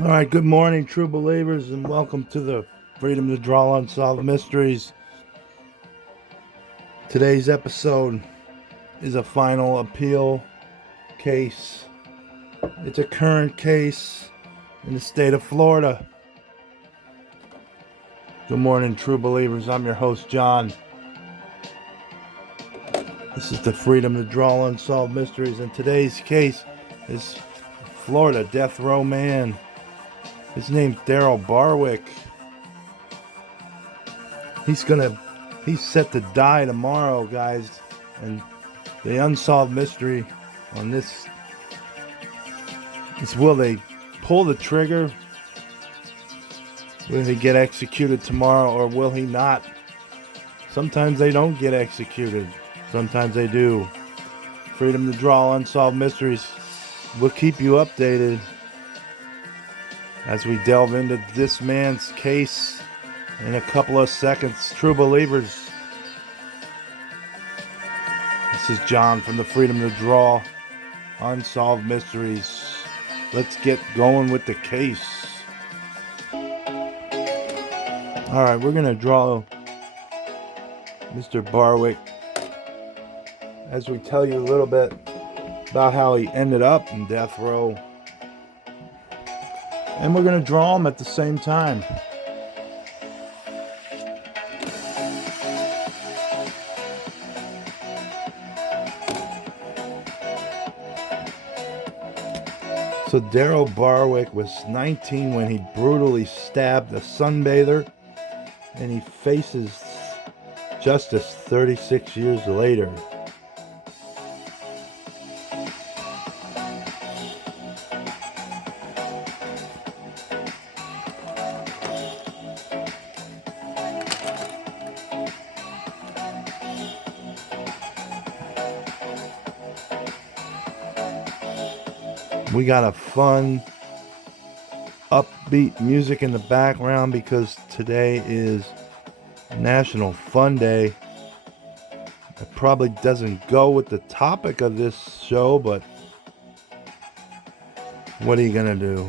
All right, good morning, true believers, and welcome to the Freedom to Draw Unsolved Mysteries. Today's episode is a final appeal case. It's a current case in the state of Florida. Good morning, true believers. I'm your host, John. This is the Freedom to Draw Unsolved Mysteries, and today's case is Florida death row man. His name's Darryl Barwick. He's set to die tomorrow, guys. And the unsolved mystery on this is, will they pull the trigger? Will he get executed tomorrow, or will he not? Sometimes they don't get executed. Sometimes they do. Freedom to Draw Unsolved Mysteries. We'll keep you updated as we delve into this man's case in a couple of seconds. True believers, this is John from the Freedom to Draw Unsolved Mysteries. Let's get going with the case. Alright, we're going to draw Mr. Barwick as we tell you a little bit about how he ended up in death row. And we're going to draw him at the same time. So Darryl Barwick was 19 when he brutally stabbed a sunbather, and he faces justice 36 years later. We got a fun, upbeat music in the background because today is National Fun Day. It probably doesn't go with the topic of this show, but what are you gonna do?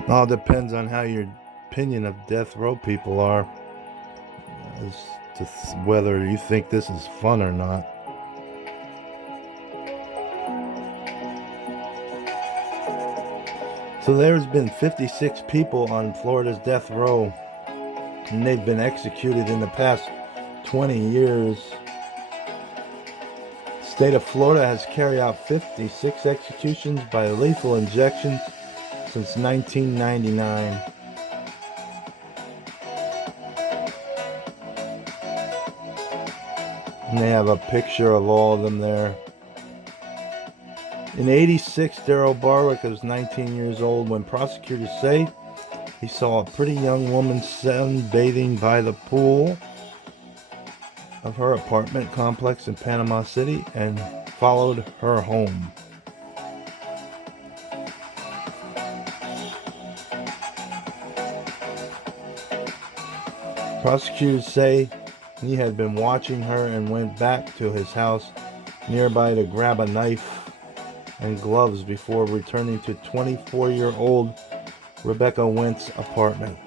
It all depends on how your opinion of death row people are as to whether you think this is fun or not. So there's been 56 people on Florida's death row, and they've been executed in the past 20 years. The state of Florida has carried out 56 executions by lethal injection since 1999. And they have a picture of all of them there. In '86, Darryl Barwick was 19 years old when prosecutors say he saw a pretty young woman sunbathing by the pool of her apartment complex in Panama City and followed her home. Prosecutors say he had been watching her and went back to his house nearby to grab a knife and gloves before returning to 24-year-old Rebecca Went's apartment.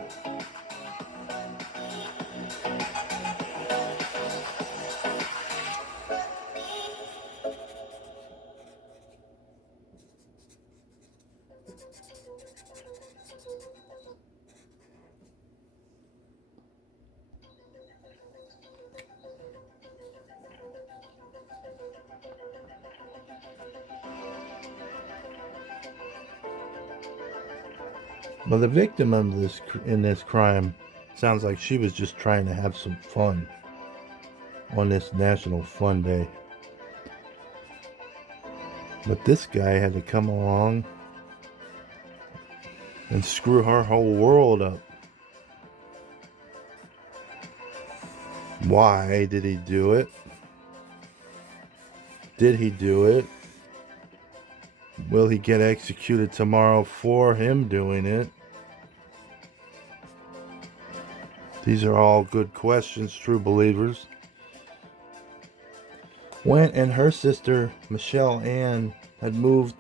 Well, the victim of this crime sounds like she was just trying to have some fun on this National Fun Day. But this guy had to come along and screw her whole world up. Why did he do it? Did he do it? Will he get executed tomorrow for him doing it? These are all good questions, true believers. Went and her sister, Michelle Ann, had moved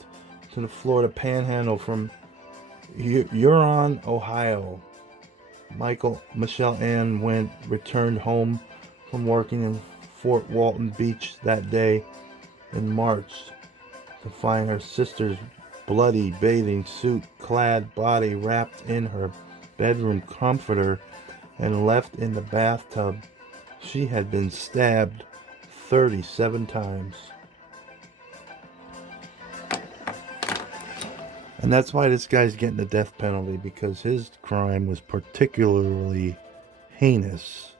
to the Florida Panhandle from Huron, Ohio. Michelle Ann returned home from working in Fort Walton Beach that day in March to find her sister's bloody bathing suit clad body wrapped in her bedroom comforter and left in the bathtub. She had been stabbed 37 times. And that's why this guy's getting the death penalty, because his crime was particularly heinous.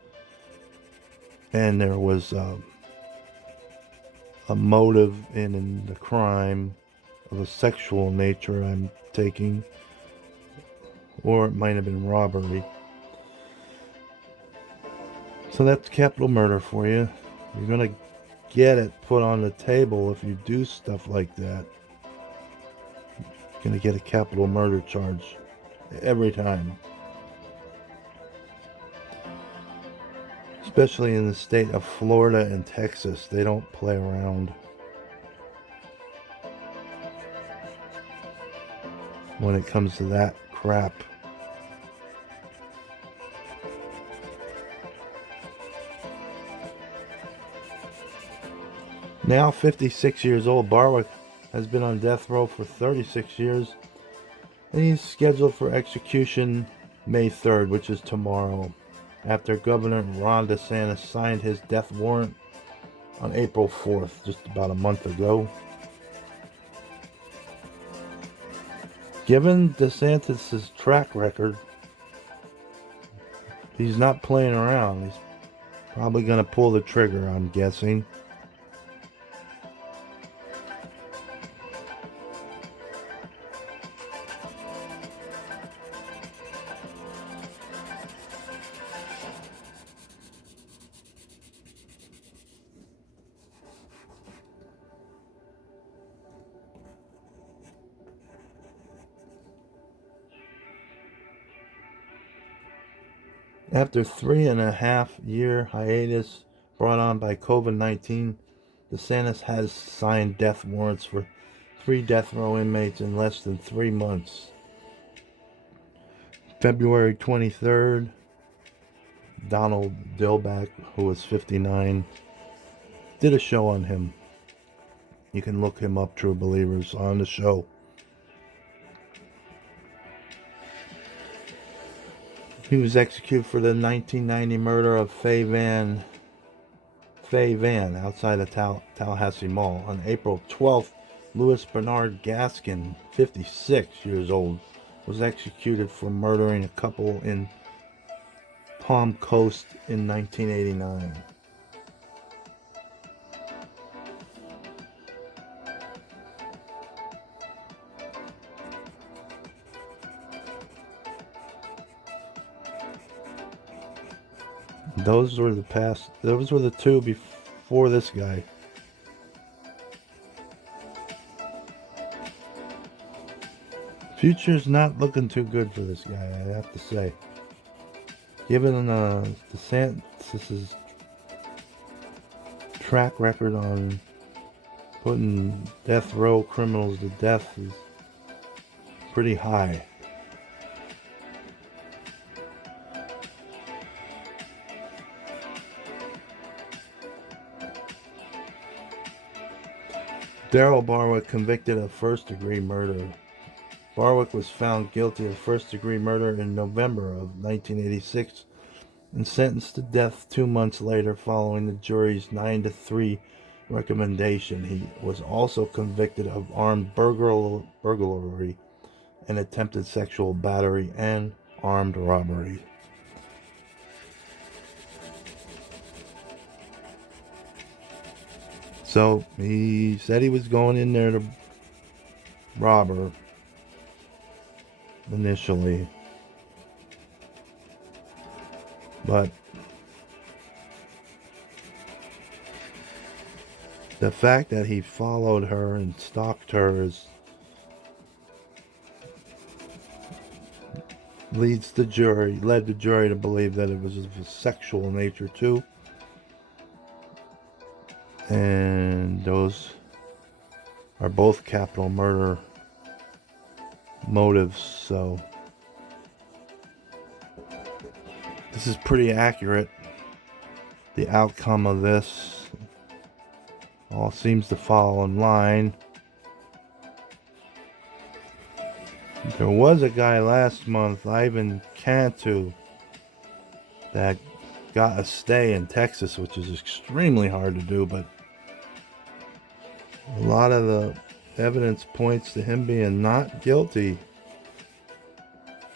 And there was a motive in the crime of a sexual nature, I'm taking. Or it might have been robbery. So that's capital murder for you. You're going to get it put on the table if you do stuff like that. Going to get a capital murder charge every time, especially in the state of Florida and Texas. They don't play around when it comes to that crap. Now 56 years old, Barwick has been on death row for 36 years, and he's scheduled for execution May 3rd, which is tomorrow, after Governor Ron DeSantis signed his death warrant on April 4th, just about a month ago. Given DeSantis' track record, he's not playing around. He's probably going to pull the trigger, I'm guessing. After 3.5-year hiatus brought on by COVID-19, DeSantis has signed death warrants for 3 death row inmates in less than 3 months. February 23rd, Donald Dilback, who was 59, did a show on him. You can look him up, true believers, on the show. He was executed for the 1990 murder of Faye Van outside of Tallahassee Mall. On April 12th, Louis Bernard Gaskin, 56 years old, was executed for murdering a couple in Palm Coast in 1989. Those were the two before this guy. Future's not looking too good for this guy, I have to say. Given DeSantis' track record on putting death row criminals to death is pretty high. Darryl Barwick convicted of first-degree murder. Barwick was found guilty of first-degree murder in November of 1986 and sentenced to death 2 months later following the jury's 9-3 recommendation. He was also convicted of armed burglary and attempted sexual battery and armed robbery. So he said he was going in there to rob her initially, but the fact that he followed her and stalked her is led the jury to believe that it was of a sexual nature too. And those are both capital murder motives, so this is pretty accurate. The outcome of this all seems to fall in line. There was a guy last month, Ivan Cantu, that got a stay in Texas, which is extremely hard to do, but a lot of the evidence points to him being not guilty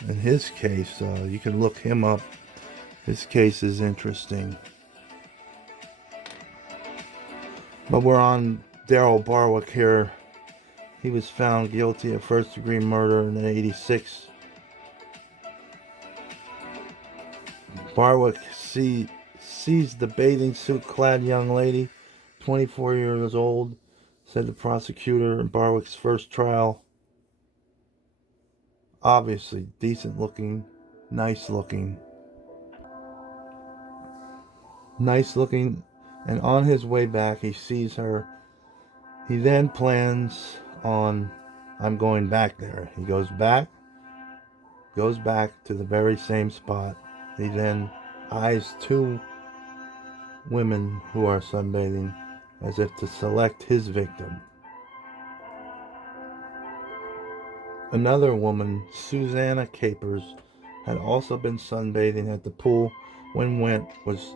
in his case. You can look him up. His case is interesting. But we're on Darryl Barwick here. He was found guilty of first-degree murder in '86. Barwick seized the bathing suit-clad young lady, 24 years old, said the prosecutor in Barwick's first trial. Obviously decent-looking, nice-looking, and on his way back, he sees her. He then plans on, I'm going back there. He goes back to the very same spot. He then eyes two women who are sunbathing as if to select his victim. Another woman, Susanna Capers, had also been sunbathing at the pool when Went was.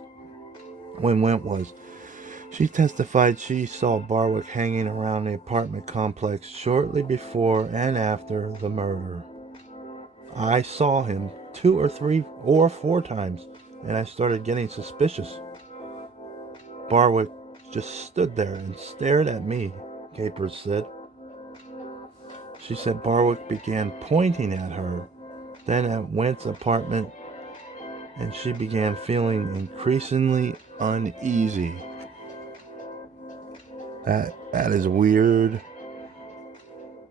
She testified she saw Barwick hanging around the apartment complex shortly before and after the murder. I saw him 2 or 3 or 4 times, and I started getting suspicious. Barwick just stood there and stared at me, Capers said. She said Barwick began pointing at her, then at Went's apartment, and she began feeling increasingly uneasy. That is weird.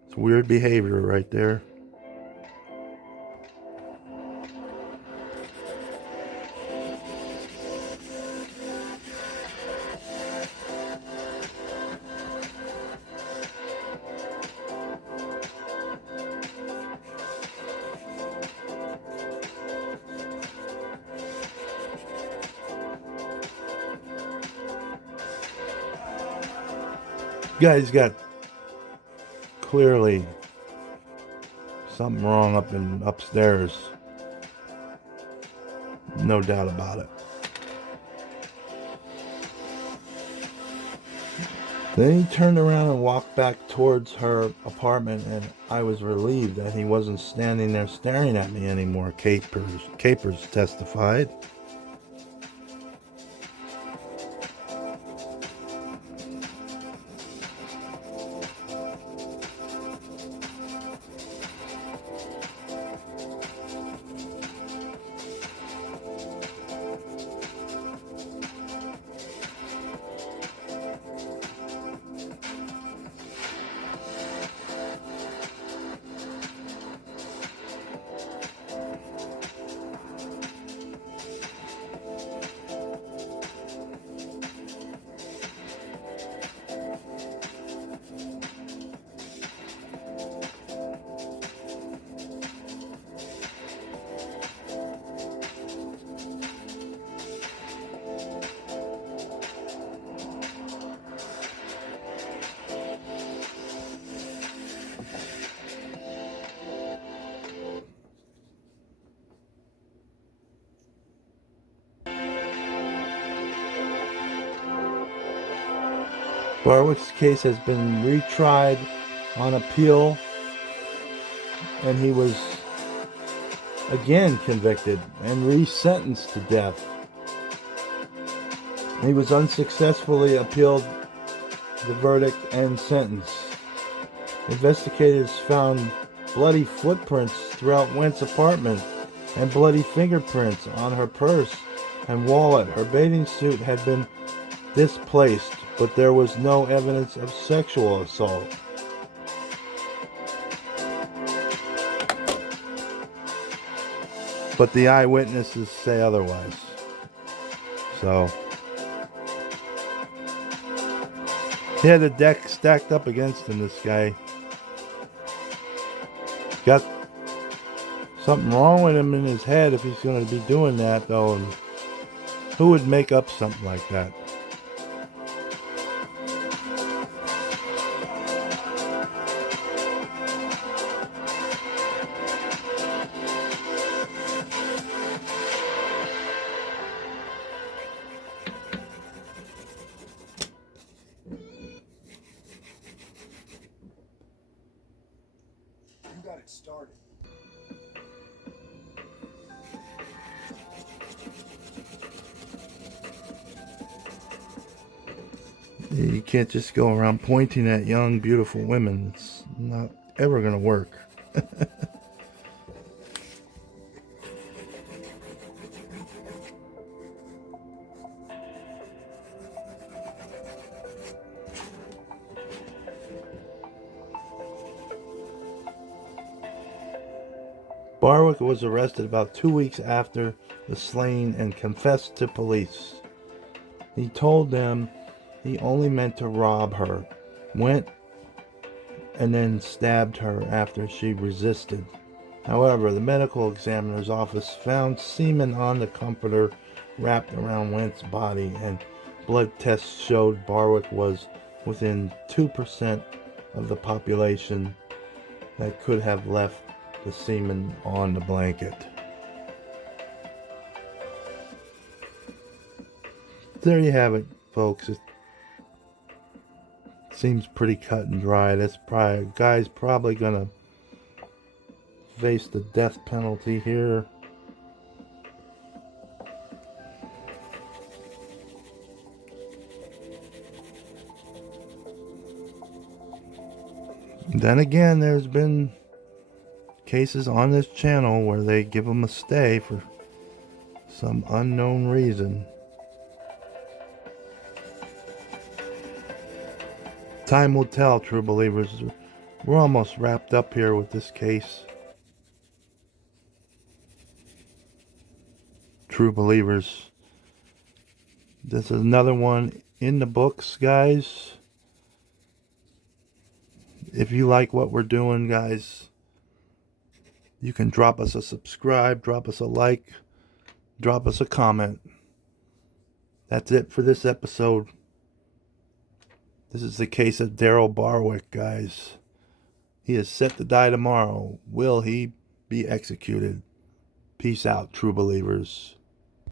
It's weird behavior right there. Guy's got clearly something wrong upstairs. No doubt about it. Then he turned around and walked back towards her apartment, and I was relieved that he wasn't standing there staring at me anymore, Capers testified. Barwick's case has been retried on appeal, and he was again convicted and resentenced to death. He was unsuccessfully appealed the verdict and sentence. Investigators found bloody footprints throughout Went's apartment and bloody fingerprints on her purse and wallet. Her bathing suit had been displaced, but there was no evidence of sexual assault. but the eyewitnesses say otherwise. So he had the deck stacked up against him, this guy. Got something wrong with him in his head if he's going to be doing that, though. And who would make up something like that? You got it started. You can't just go around pointing at young, beautiful women. It's not ever going to work. Barwick was arrested about 2 weeks after the slaying and confessed to police. He told them he only meant to rob her, went and then stabbed her after she resisted. However, the medical examiner's office found semen on the comforter wrapped around Went's body, and blood tests showed Barwick was within 2% of the population that could have left the semen on the blanket. There you have it, folks. It seems pretty cut and dry. This guy's probably gonna face the death penalty here. Then again, there's been cases on this channel where they give them a stay for some unknown reason. Time will tell, true believers. We're almost wrapped up here with this case. True believers. This is another one in the books, guys. If you like what we're doing, guys, you can drop us a subscribe, drop us a like, drop us a comment. That's it for this episode. This is the case of Darryl Barwick, guys. He is set to die tomorrow. Will he be executed? Peace out, true believers.